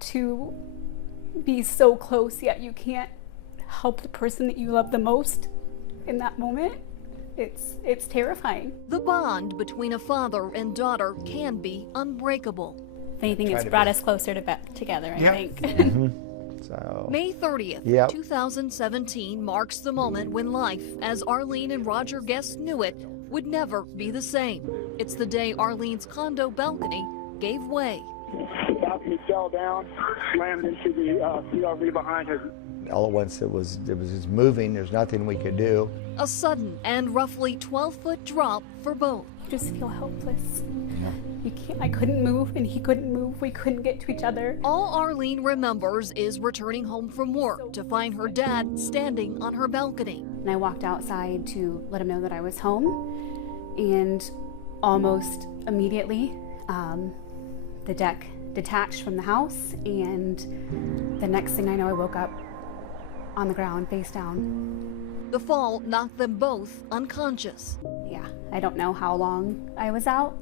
to be so close, yet you can't help the person that you love the most in that moment. It's terrifying. The bond between a father and daughter can be unbreakable. If anything, it's brought us closer together, I think. So, May 30th, Yep. 2017 marks the moment when life, as Arlene and Roger Guest knew it, would never be the same. It's the day Arlene's condo balcony gave way. The balcony fell down, slammed into the CRV behind her. all at once it was just moving. There's nothing we could do. A sudden and roughly 12-foot drop for both. You just feel helpless. I couldn't move and he couldn't move. We couldn't get to each other. All Arlene remembers is returning home from work to find her dad standing on her balcony. And I walked outside to let him know that I was home, and almost immediately the deck detached from the house, and the next thing I know, I woke up on the ground face down. The fall knocked them both unconscious. Yeah, I don't know how long I was out,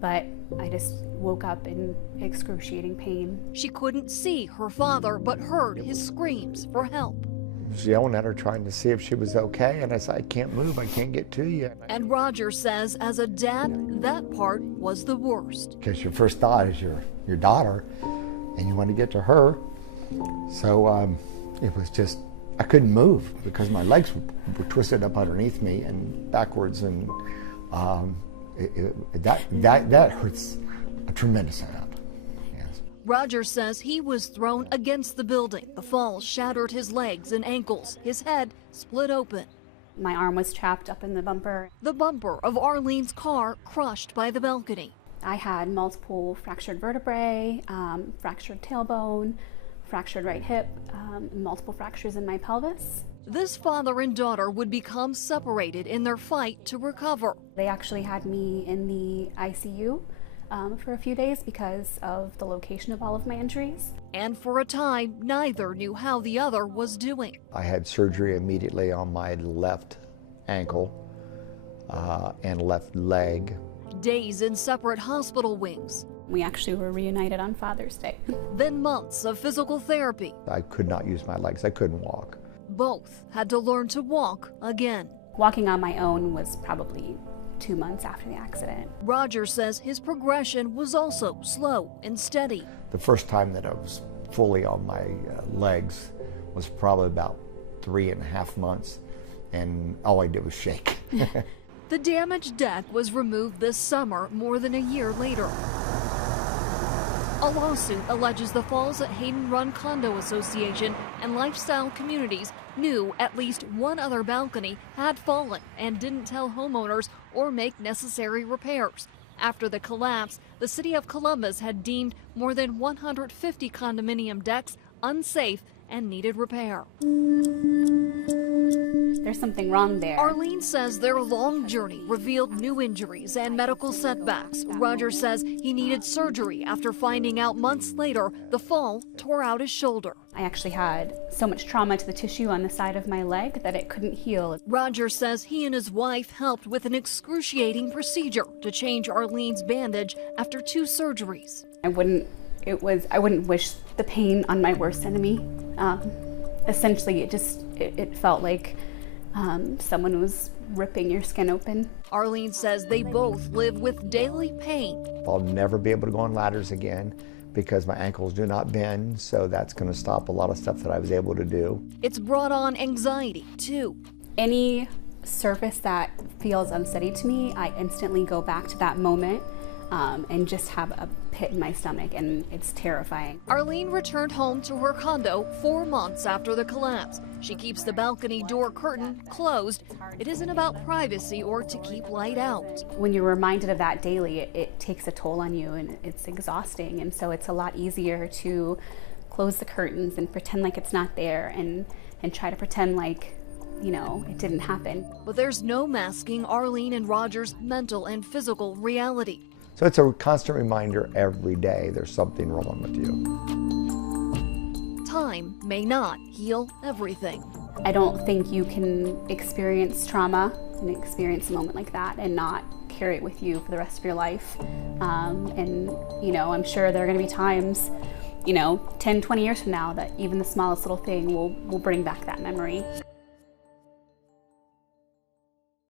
but I just woke up in excruciating pain. She couldn't see her father, but heard his screams for help. I was yelling at her, trying to see if she was okay, and I said, I can't move, I can't get to you. And Roger says as a dad, that part was the worst. Because your first thought is your daughter, and you want to get to her. So it was just, I couldn't move because my legs were twisted up underneath me and backwards, and that hurts a tremendous amount. Yes. Roger says he was thrown against the building. The fall shattered his legs and ankles. His head split open. My arm was trapped up in the bumper. The bumper of Arlene's car crushed by the balcony. I had multiple fractured vertebrae, fractured tailbone, fractured right hip, multiple fractures in my pelvis. This father and daughter would become separated in their fight to recover. They actually had me in the ICU for a few days because of the location of all of my injuries. And for a time, neither knew how the other was doing. I had surgery immediately on my left ankle and left leg. Days in separate hospital wings. We actually were reunited on Father's Day. Then months of physical therapy. I could not use my legs. I couldn't walk. Both had to learn to walk again. Walking on my own was probably 2 months after the accident. Roger says his progression was also slow and steady. The first time that I was fully on my legs was probably about 3.5 months, and all I did was shake. The damaged deck was removed this summer, more than a year later. A lawsuit alleges the Falls at Hayden Run Condo Association and Lifestyle Communities knew at least one other balcony had fallen and didn't tell homeowners or make necessary repairs. After the collapse, the city of Columbus had deemed more than 150 condominium decks unsafe and needed repair. There's something wrong there. Arlene says their long journey revealed new injuries and medical setbacks. Roger says he needed surgery after finding out months later the fall tore out his shoulder. I actually had so much trauma to the tissue on the side of my leg that it couldn't heal. Roger says he and his wife helped with an excruciating procedure to change Arlene's bandage after 2 surgeries. I wouldn't wish the pain on my worst enemy. Essentially, it felt like someone was ripping your skin open. Arlene says they both live with daily pain. I'll never be able to go on ladders again because my ankles do not bend, so that's going to stop a lot of stuff that I was able to do. It's brought on anxiety, too. Any surface that feels unsteady to me, I instantly go back to that moment and just have a pit in my stomach, and it's terrifying. Arlene returned home to her condo 4 months after the collapse. She keeps the balcony door curtain closed. It isn't about privacy or to keep light out. When you're reminded of that daily, it takes a toll on you, and it's exhausting, and so it's a lot easier to close the curtains and pretend like it's not there, and try to pretend like, you know, it didn't happen. But there's no masking Arlene and Roger's mental and physical reality. So it's a constant reminder every day there's something wrong with you. Time may not heal everything. I don't think you can experience trauma and experience a moment like that and not carry it with you for the rest of your life. And, you know, I'm sure there are going to be times you know, 10, 20 years from now, that even the smallest little thing will bring back that memory.